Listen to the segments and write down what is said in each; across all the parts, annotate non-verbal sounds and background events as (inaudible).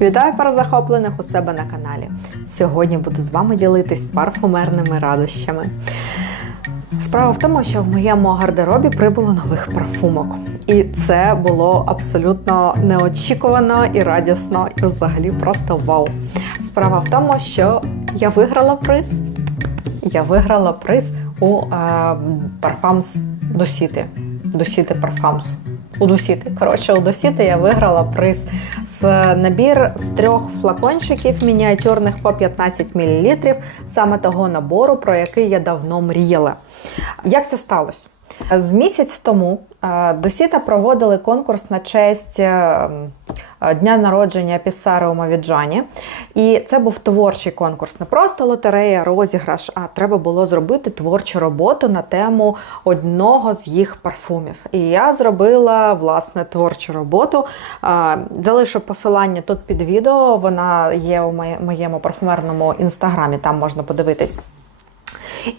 Вітаю парозахоплених у себе на каналі. Сьогодні буду з вами ділитись парфумерними радощами. Справа в тому, що в моєму гардеробі прибуло нових парфумок. І це було абсолютно неочікувано і радісно, і взагалі просто вау. Справа в тому, що я виграла приз. Я виграла приз у е, Parfums Досіти. Досіти Parfums. У Досіти. Коротше, у Досіти я виграла приз з набір з трьох флакончиків мініатюрних по 15 мл, саме того набору, про який я давно мріяла. Як це сталося? З місяць тому е, Досіта проводили конкурс на честь е, дня народження Пісаро Мавіджані. І це був творчий конкурс, не просто лотерея, розіграш, а треба було зробити творчу роботу на тему одного з їх парфумів. І я зробила власне творчу роботу. Е, Залишу посилання тут під відео. Вона є у моєму парфумерному інстаграмі, там можна подивитись.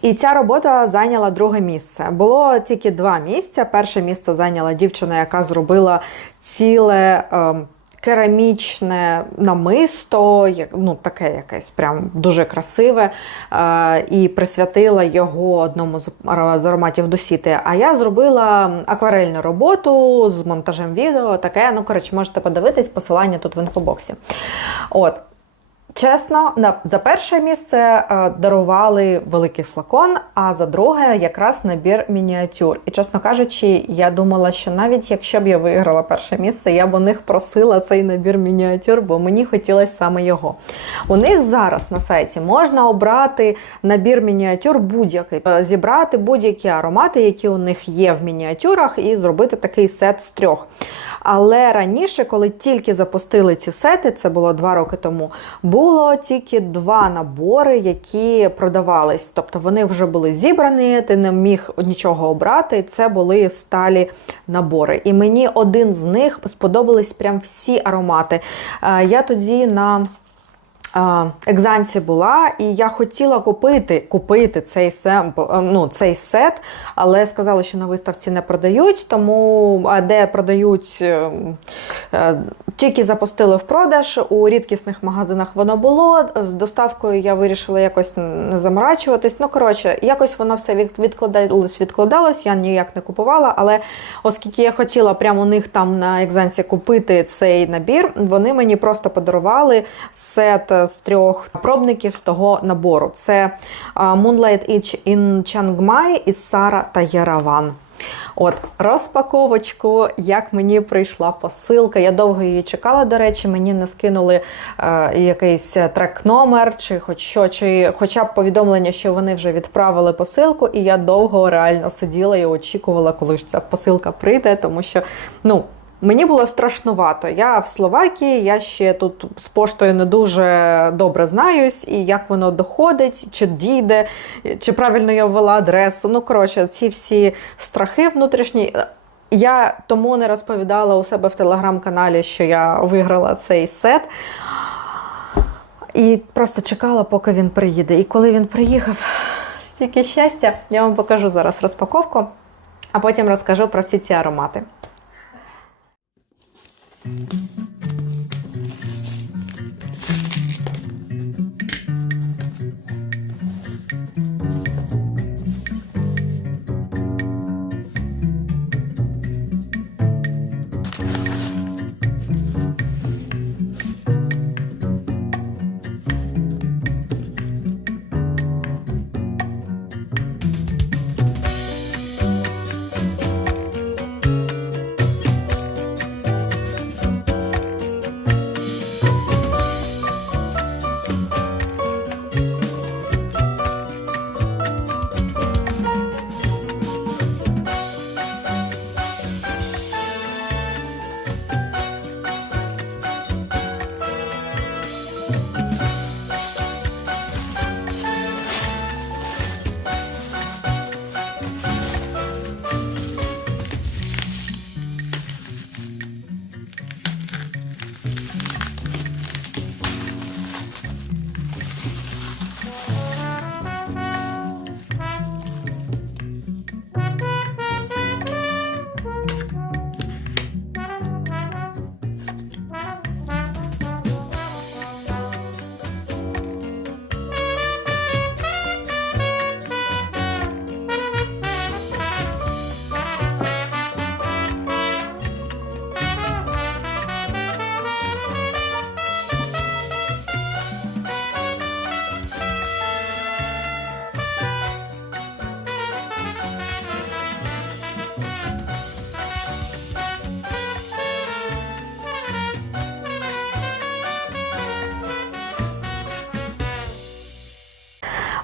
І ця робота зайняла друге місце. Було тільки два місця. Перше місце зайняла дівчина, яка зробила ціле. Е, Керамічне намисто, ну таке якесь прям дуже красиве, е, і присвятила його одному з ароматів досіти. А я зробила акварельну роботу з монтажем відео. Таке, ну коротше, можете подивитись, посилання тут в інфобоксі. От. Чесно, за перше місце е, дарували великий флакон, а за друге якраз набір мініатюр. І чесно кажучи, я думала, що навіть якщо б я виграла перше місце, я б у них просила цей набір мініатюр, бо мені хотілося саме його. У них зараз на сайті можна обрати набір мініатюр будь-який, е, зібрати будь-які аромати, які у них є в мініатюрах, і зробити такий сет з трьох. Але раніше, коли тільки запустили ці сети, це було два роки тому, було тільки два набори, які продавались. Тобто вони вже були зібрані, ти не міг нічого обрати. Це були сталі набори. І мені один з них сподобались прям всі аромати. Е, я тоді на Екзанці була, і я хотіла купити купити цей семп, ну, цей сет, але сказали, що на виставці не продають, тому а де продають, е, е, тільки запустили в продаж. У рідкісних магазинах воно було. З доставкою я вирішила якось не заморачуватись. Ну, коротше, якось воно все відкладалось, відкладалось, я ніяк не купувала. Але оскільки я хотіла прямо у них там на екзанці купити цей набір, вони мені просто подарували сет з трьох пробників з того набору: це Moonlight Itch in Chiang Mai із Сара та Яраван. От, розпаковочку, як мені прийшла посилка. Я довго її чекала, до речі, мені не скинули е, якийсь трек-номер, чи хоч що, чи хоча б повідомлення, що вони вже відправили посилку, і я довго реально сиділа і очікувала, коли ж ця посилка прийде, тому що, ну. Мені було страшнувато. Я в Словакії, я ще тут з поштою не дуже добре знаюсь, і як воно доходить, чи дійде, чи правильно я ввела адресу. Ну, коротше, ці всі страхи внутрішні. Я тому не розповідала у себе в телеграм-каналі, що я виграла цей сет. І просто чекала, поки він приїде. І коли він приїхав, стільки щастя, я вам покажу зараз розпаковку, а потім розкажу про всі ці аромати. Thank you.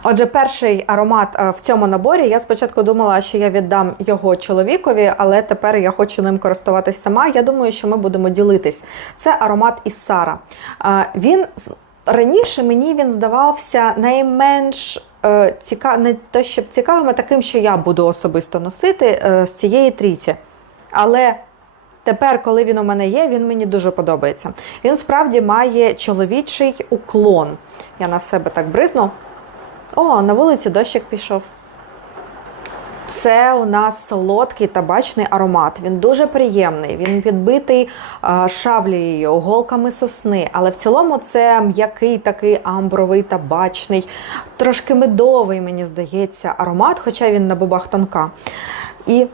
Отже, перший аромат е, в цьому наборі. Я спочатку думала, що я віддам його чоловікові, але тепер я хочу ним користуватись сама. Я думаю, що ми будемо ділитись. Це аромат із Сара. Е, Він раніше мені він здавався найменш е, ціка... не те, щоб цікавим, а таким, що я буду особисто носити з цієї трійці. Але Тепер, коли він у мене є, він мені дуже подобається. Він справді має чоловічий уклон. Я на себе так бризну. О, на вулиці дощик пішов. Це у нас солодкий табачний аромат. Він дуже приємний. Він підбитий шавлією, голками сосни. Але в цілому це м'який такий амбровий табачний, трошки медовий, мені здається, аромат, хоча він на бобах тонка. І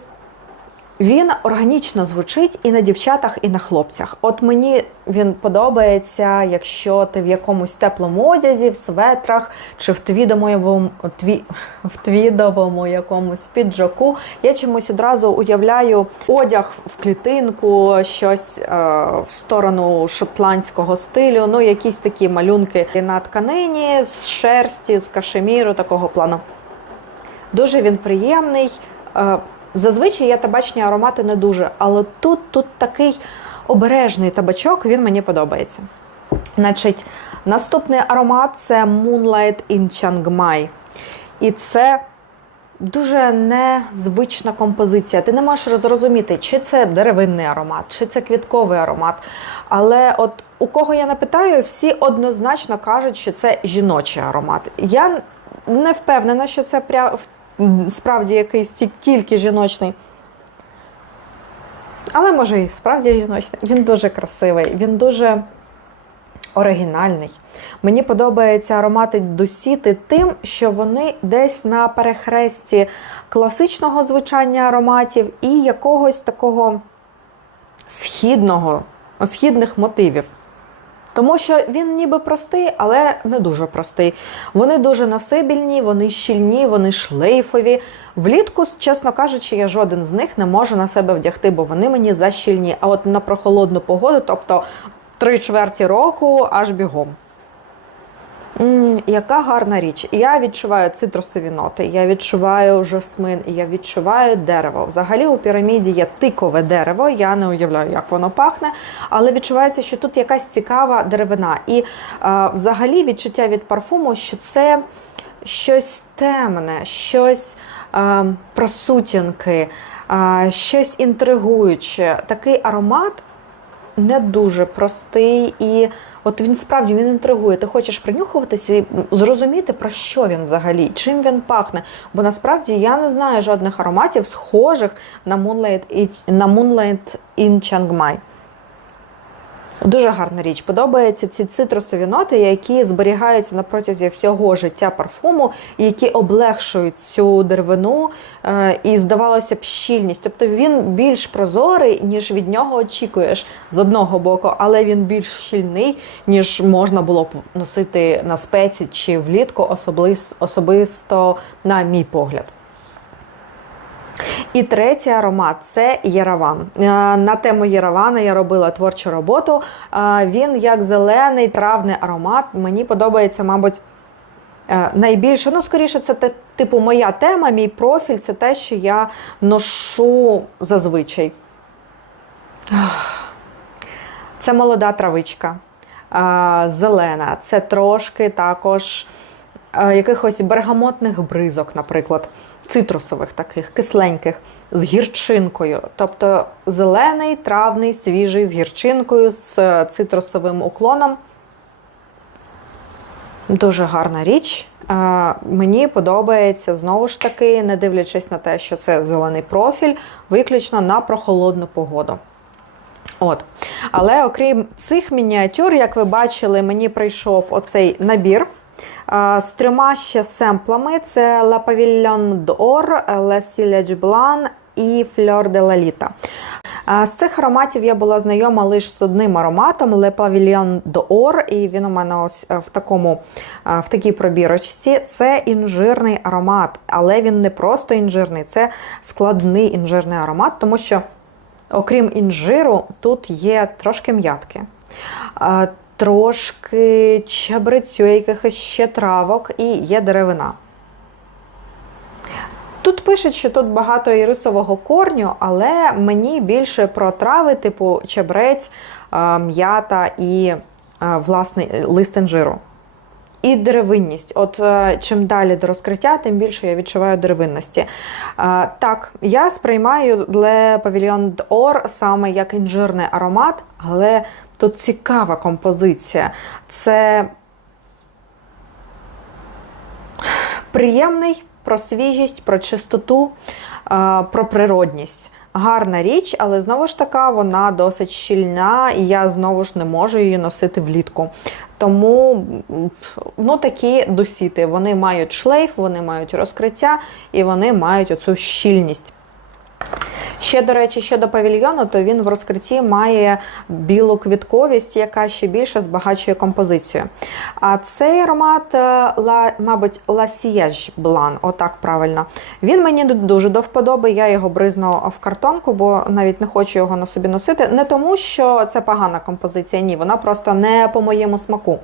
він органічно звучить і на дівчатах, і на хлопцях. От мені він подобається, якщо ти в якомусь теплому одязі, в светрах чи в твідовому, тві, в твідовому якомусь піджаку. Я чомусь одразу уявляю одяг в клітинку, щось е, в сторону шотландського стилю, ну якісь такі малюнки на тканині з шерсті, з кашеміру, такого плану. Дуже він приємний. Е, Зазвичай я табачні аромати не дуже, але тут, тут такий обережний табачок, він мені подобається. Значить, наступний аромат це Moonlight in Chiang Mai. І це дуже незвична композиція. Ти не можеш зрозуміти, чи це деревинний аромат, чи це квітковий аромат. Але от у кого я не питаю, всі однозначно кажуть, що це жіночий аромат. Я не впевнена, що це. Справді якийсь тільки жіночний. Але може і справді жіночний. Він дуже красивий, він дуже оригінальний. Мені подобаються аромати Дусіти тим, що вони десь на перехресті класичного звучання ароматів і якогось такого східного, східних мотивів. Тому що він ніби простий, але не дуже простий. Вони дуже насибільні, вони щільні, вони шлейфові. Влітку, чесно кажучи, я жоден з них не можу на себе вдягти, бо вони мені защільні. А от на прохолодну погоду, тобто три чверті року, аж бігом. Яка гарна річ. Я відчуваю цитрусові ноти, я відчуваю жасмин, я відчуваю дерево. Взагалі у піраміді є тикове дерево, я не уявляю, як воно пахне, але відчувається, що тут якась цікава деревина. І е, взагалі відчуття від парфуму, що це щось темне, щось е, про сутінки, е, щось інтригуюче. Такий аромат не дуже простий і от він справді він інтригує. Ти хочеш принюхуватися і зрозуміти, про що він взагалі, чим він пахне. Бо насправді я не знаю жодних ароматів, схожих на Moonlight, і- на Moonlight in Chiang Mai. Дуже гарна річ. Подобаються ці цитрусові ноти, які зберігаються на протязі всього життя парфуму, які облегшують цю деревину е, і, здавалося б, щільність. Тобто він більш прозорий, ніж від нього очікуєш з одного боку, але він більш щільний, ніж можна було б носити на спеці чи влітку, особис- особисто, на мій погляд. І третій аромат це Єраван. Е, На тему Єравана я робила творчу роботу. Е, Він як зелений травний аромат. Мені подобається, мабуть, е, найбільше. Ну, скоріше, це типу моя тема, мій профіль це те, що я ношу зазвичай. Це молода травичка, зелена. Це трошки також якихось бергамотних бризок, наприклад, цитрусових таких, кисленьких, з гірчинкою. Тобто зелений, травний, свіжий, з гірчинкою, з е, цитрусовим уклоном. Дуже гарна річ. Е, Мені подобається знову ж таки, не дивлячись на те, що це зелений профіль, виключно на прохолодну погоду. От. Але окрім цих мініатюр, як ви бачили, мені прийшов оцей набір з трьома ще семплами: це La Pavillon d'Or, La Sillage Blanc і Fleur de la Lita. З цих ароматів я була знайома лише з одним ароматом Le Pavillon d'Or, і він у мене ось е, в такому е, в такій пробірочці. Це інжирний аромат, але він не просто інжирний, це складний інжирний аромат, тому що Окрім інжиру, тут є трошки м'ятки, трошки чабрецю, якихось ще травок і є деревина. Тут пишуть, що тут багато ірисового корню, але мені більше про трави, типу чебрець, е, м'ята і е, власне лист інжиру. І деревинність. От е, чим далі до розкриття, тим більше я відчуваю деревинності. Е, Так, я сприймаю для Павільйон d'Or саме як інжирний аромат, але тут цікава композиція. Це приємний про свіжість, про чистоту, е, про природність. Гарна річ, але знову ж така вона досить щільна, і я знову ж не можу її носити влітку. Тому ну, такі досіти. Вони мають шлейф, вони мають розкриття і вони мають оцю щільність. Ще, до речі, щодо павільйону, то він в розкритті має білу квітковість, яка ще більше збагачує композицію. А цей аромат, е, мабуть, Siege Blanc, отак правильно. Він мені дуже до вподоби. Я його бризну в картонку, бо навіть не хочу його на собі носити. Не тому, що це погана композиція, ні, вона просто не по моєму смаку.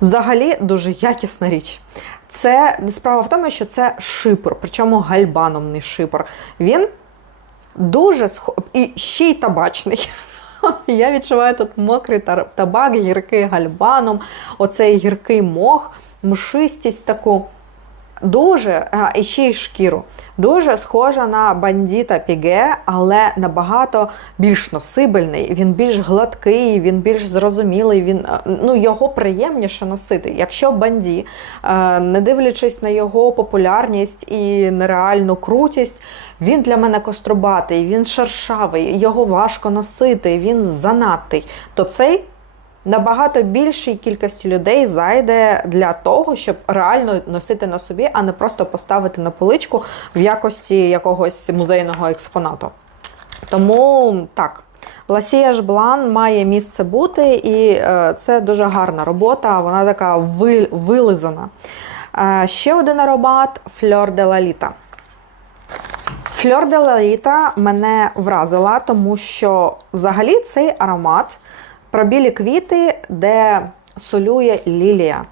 Взагалі дуже якісна річ. Це справа в тому, що це шипр, причому гальбаномний шипр. Він дуже схо... і ще й табачний. (laughs) Я відчуваю тут мокрий табак, гіркий гальбаном, оцей гіркий мох, мшистість таку. Дуже, а, і ще й шкіру. Дуже схожа на бандіта Піге, але набагато більш носибельний, він більш гладкий, він більш зрозумілий, він, ну, його приємніше носити. Якщо банді, не дивлячись на його популярність і нереальну крутість, він для мене кострубатий, він шершавий, його важко носити, він занадтий, то цей набагато більшій кількості людей зайде для того, щоб реально носити на собі, а не просто поставити на поличку в якості якогось музейного експонату. Тому так. Ласія Блан має місце бути, і е, це дуже гарна робота, вона така вилизана. Е, ще один аромат la Lita. Fleur de la Lita мене вразила, тому що взагалі цей аромат про білі квіти, де солює лілія.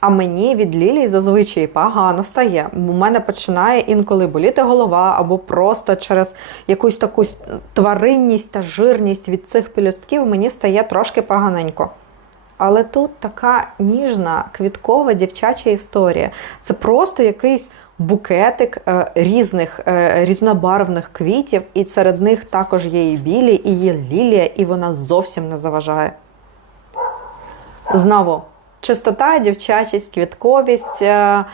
А мені від лілії зазвичай погано стає. У мене починає інколи боліти голова, або просто через якусь таку тваринність та жирність від цих пелюстків мені стає трошки поганенько. Але тут така ніжна, квіткова дівчача історія. Це просто якийсь букетик е, різних е, різнобарвних квітів, і серед них також є і білі, і є лілія, і вона зовсім не заважає. Знову чистота, дівчачість, квітковість, е,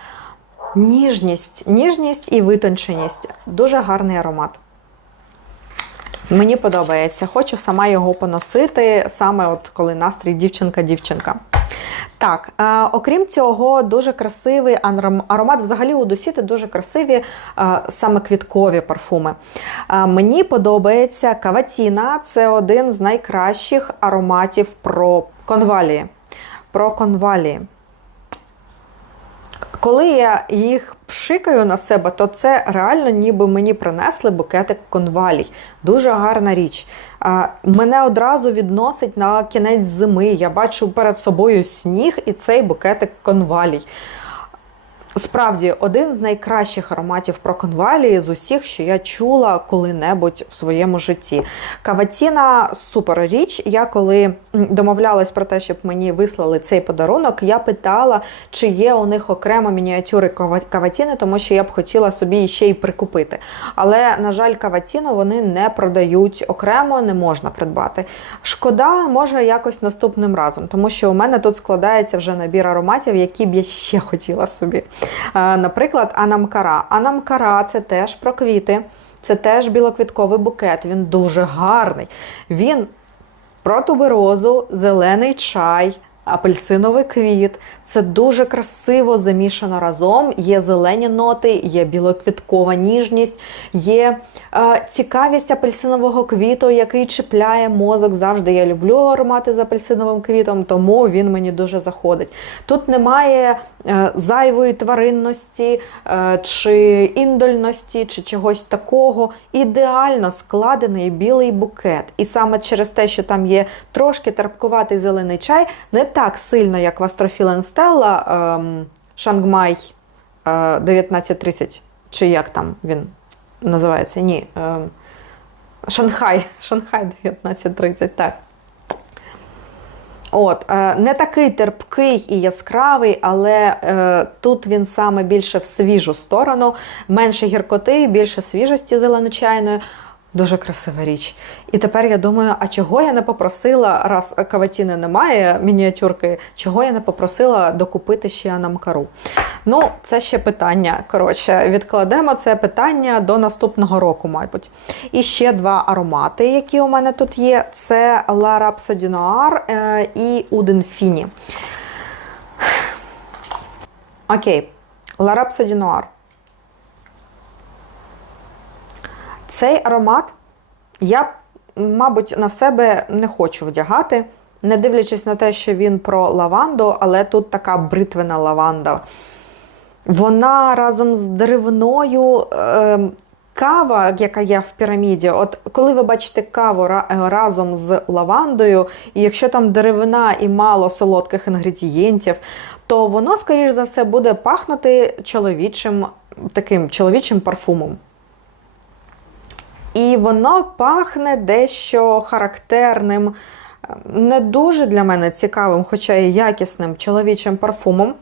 ніжність, ніжність і витонченість. Дуже гарний аромат. Мені подобається. Хочу сама його поносити, саме от коли настрій дівчинка-дівчинка. Так, е, окрім цього, дуже красивий аромат. Взагалі у Досіти дуже красиві е, саме квіткові парфуми. Е, мені подобається каватіна це один з найкращих ароматів про конвалії. Про конвалії. Коли я їх пшикаю на себе, то це реально ніби мені принесли букетик конвалій. Дуже гарна річ. Мене одразу відносить на кінець зими. Я бачу перед собою сніг і цей букетик конвалій. Справді, один з найкращих ароматів про конвалії з усіх, що я чула коли-небудь в своєму житті. Каватіна супер річ. Я коли домовлялась про те, щоб мені вислали цей подарунок, я питала, чи є у них окремо мініатюри каватіни, тому що я б хотіла собі ще й прикупити. Але, на жаль, каватіну вони не продають окремо, не можна придбати. Шкода, може, якось наступним разом, тому що у мене тут складається вже набір ароматів, які б я ще хотіла собі. Е, наприклад, анамкара. Анамкара це теж про квіти, це теж білоквітковий букет. Він дуже гарний. Він про туберозу, зелений чай. Апельсиновий квіт, це дуже красиво замішано разом. Є зелені ноти, є білоквіткова ніжність, є цікавість апельсинового квіту, який чіпляє мозок. Завжди я люблю аромати з апельсиновим квітом, тому він мені дуже заходить. Тут немає е, зайвої тваринності е, чи індольності, чи чогось такого. Ідеально складений білий букет. І саме через те, що там є трошки терпкуватий зелений чай, не так сильно, як в Астрофілен Стелла ем, Шангмай е, 1930, чи як там він називається? Ні. ем, Шанхай. (laughs) Шанхай 1930, так. От, е, не такий терпкий і яскравий, але е, тут він саме більше в свіжу сторону, менше гіркоти, більше свіжості зеленочайної. Дуже красива річ. І тепер я думаю, а чого я не попросила, раз каватіни немає, мініатюрки, чого я не попросила докупити ще анамакару? Ну, це ще питання. Коротше, відкладемо це питання до наступного року, мабуть. І ще два аромати, які у мене тут є: це La Rhapsody Noir е, і Fini. Окей, La Rhapsody Noir. Цей аромат я, мабуть, на себе не хочу вдягати, не дивлячись на те, що він про лаванду, але тут така бритвена лаванда. Вона разом з деревною. Е, Кава, яка є в піраміді, от коли ви бачите каву разом з лавандою, і якщо там деревина і мало солодких інгредієнтів, то воно, скоріш за все, буде пахнути чоловічим таким чоловічим парфумом. І воно пахне дещо характерним, е, не дуже для мене цікавим, хоча і якісним чоловічим парфумом.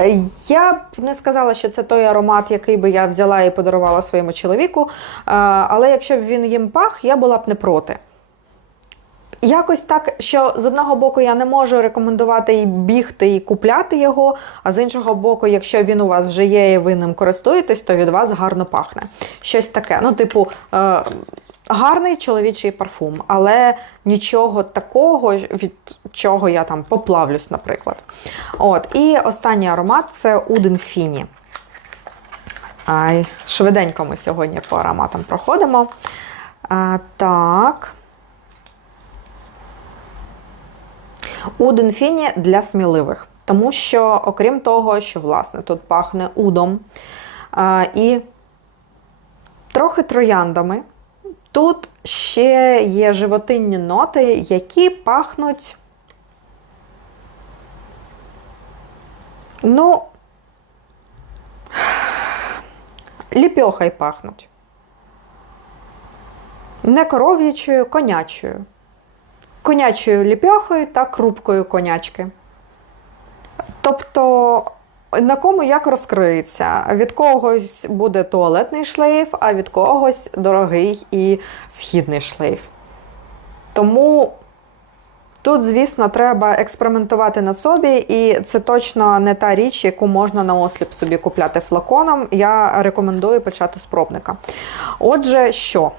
Е, Я б не сказала, що це той аромат, який би я взяла і подарувала своєму чоловіку. е, Але якщо б він їм пах, я була б не проти. Якось так, що з одного боку я не можу рекомендувати і бігти і купляти його, а з іншого боку, якщо він у вас вже є і ви ним користуєтесь, то від вас гарно пахне. Щось таке. Ну, типу, е, гарний чоловічий парфум, але нічого такого, від чого я там поплавлюсь, наприклад. От, і останній аромат це Уден Фіні. Ай, швиденько ми сьогодні по ароматам проходимо. А, так. Уден Фіні для сміливих. Тому що, окрім того, що власне тут пахне удом а, і трохи трояндами, тут ще є животинні ноти, які пахнуть. Ну, ліпьохай пахнуть. Не коров'ячою, конячою конячою ліпьохою та крупкою конячки. Тобто, на кому як розкриється? Від когось буде туалетний шлейф, а від когось дорогий і східний шлейф. Тому тут, звісно, треба експериментувати на собі, і це точно не та річ, яку можна на осліп собі купляти флаконом. Я рекомендую почати з пробника. Отже, що?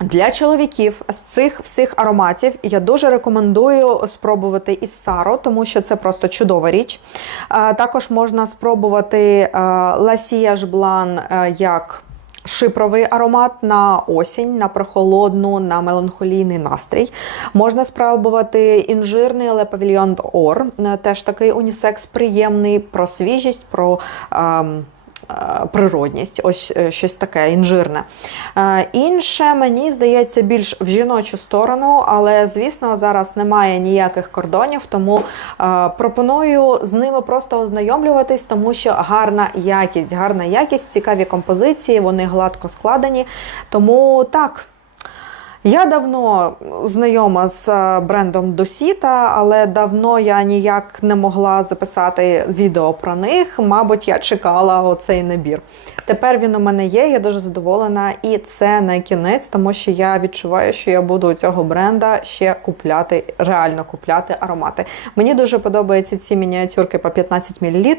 Для чоловіків з цих всіх ароматів я дуже рекомендую спробувати із Саро, тому що це просто чудова річ. Е, Також можна спробувати La Sillage е, як шипровий аромат на осінь, на прохолодну, на меланхолійний настрій. Можна спробувати інжирний Le Pavillon d'Or, е, теж такий унісекс приємний про свіжість, про. ем, е, Природність, ось е, щось таке інжирне. Е, Інше, мені здається, більш в жіночу сторону, але, звісно, зараз немає ніяких кордонів, тому е, пропоную з ними просто ознайомлюватись, тому що гарна якість, гарна якість, цікаві композиції, вони гладко складені. Тому так. Я давно знайома з е, брендом Досіта, але давно я ніяк не могла записати відео про них. Мабуть, я чекала оцей набір. Тепер він у мене є, я дуже задоволена, і це не кінець, тому що я відчуваю, що я буду у цього бренда ще купляти, реально купляти аромати. Мені дуже подобаються ці мініатюрки по 15 мл,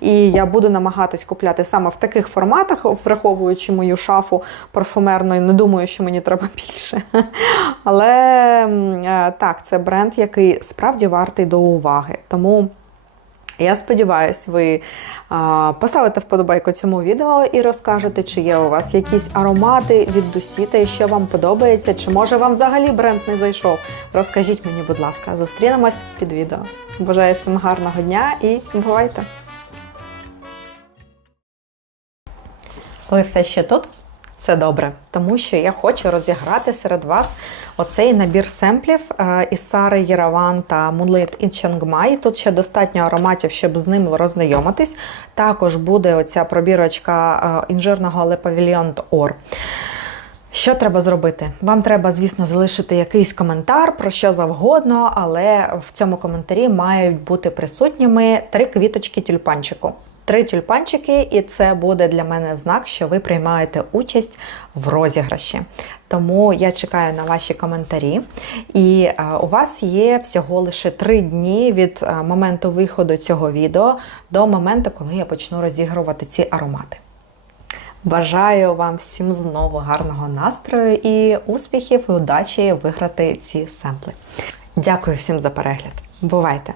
і я буду намагатись купляти саме в таких форматах, враховуючи мою шафу парфумерну. Не думаю, що мені треба більше. (laughs) Але е, так, це бренд, який справді вартий до уваги. Тому Я сподіваюся, ви поставите вподобайку цьому відео і розкажете, чи є у вас якісь аромати від Дусіта і що вам подобається, чи може вам взагалі бренд не зайшов. Розкажіть мені, будь ласка, зустрінемось під відео. Бажаю всім гарного дня і бувайте! Ви все ще тут? Це добре, тому що я хочу розіграти серед вас оцей набір семплів е, із Сари Єраван та Moonlit in Chiang. Тут ще достатньо ароматів, щоб з ними роззнайомитись. Також буде оця пробірочка е, інжирного Le Pavillon d'Or. Що треба зробити? Вам треба, звісно, залишити якийсь коментар про що завгодно, але в цьому коментарі мають бути присутніми три квіточки тюльпанчику. Три тюльпанчики, і це буде для мене знак, що ви приймаєте участь в розіграші. Тому я чекаю на ваші коментарі. І е, у вас є всього лише три дні від е, моменту виходу цього відео до моменту, коли я почну розігрувати ці аромати. Бажаю вам всім знову гарного настрою і успіхів і удачі виграти ці семпли. Дякую всім за перегляд. Бувайте!